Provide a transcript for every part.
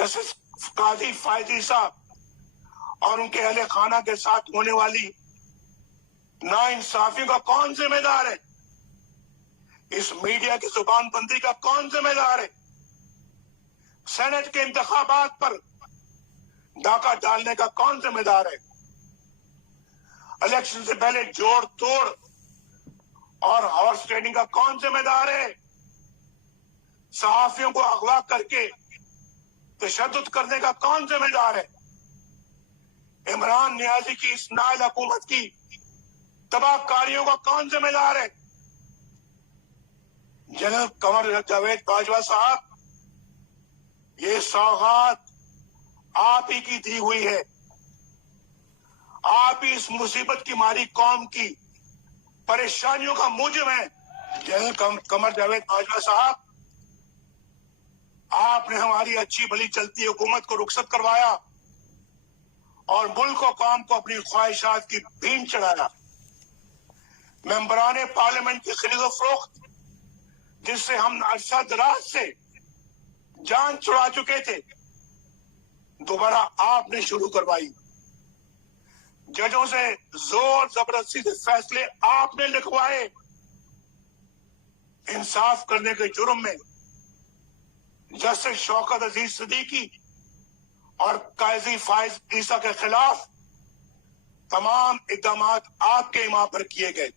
Justice काजी फायदी साहब और उनके अहले खाना के साथ होने वाली नाइंसाफियों का कौन जिम्मेदार है? इस मीडिया की जुबानबंदी का कौन जिम्मेदार है? सेनेट के इंतखाबात पर डाका डालने का कौन जिम्मेदार है? इलेक्शन से पहले जोड़ तोड़ और हॉर्स ट्रेडिंग का कौन जिम्मेदार है? सहाफियों को अगवा करके तशद्दुद करने का कौन जिम्मेदार है? इमरान नियाजी की इस नाइल हुकूमत की तबाहकारियों का कौन जिम्मेदार है? जनरल कमर जावेद बाजवा साहब, ये सौगात आप ही की दी हुई है। आप ही इस मुसीबत की मारी कौम की परेशानियों का मूजिब है। जनरल कमर जावेद बाजवा साहब, आपने हमारी अच्छी भली चलती हुकूमत को रुखसत करवाया और मुल्क और कौम को अपनी ख्वाहिशात की भीम चढ़ाया। मेंबरान पार्लियामेंट की खरीदो फरोख्त, जिससे हम अरसा दराज से जान छुड़ा चुके थे, दोबारा आपने शुरू करवाई। जजों से जोर जबरदस्ती से फैसले आपने लिखवाए। इंसाफ करने के जुर्म में जस्टिस शौकत अजीज सिद्दीकी और काजी फायज ईसा के खिलाफ तमाम इकदाम आपके इमाम पर किए गए।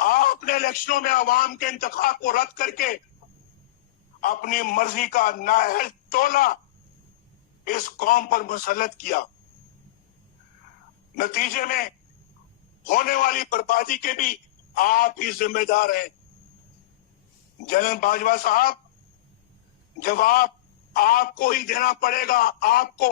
आपने इलेक्शनों में अवाम के इंतखाब को रद्द करके अपनी मर्जी का नाअहल टोला इस कौम पर मुसल्लत किया। नतीजे में होने वाली बर्बादी के भी आप ही जिम्मेदार हैं। जनरल बाजवा साहब, जवाब आपको ही देना पड़ेगा। आपको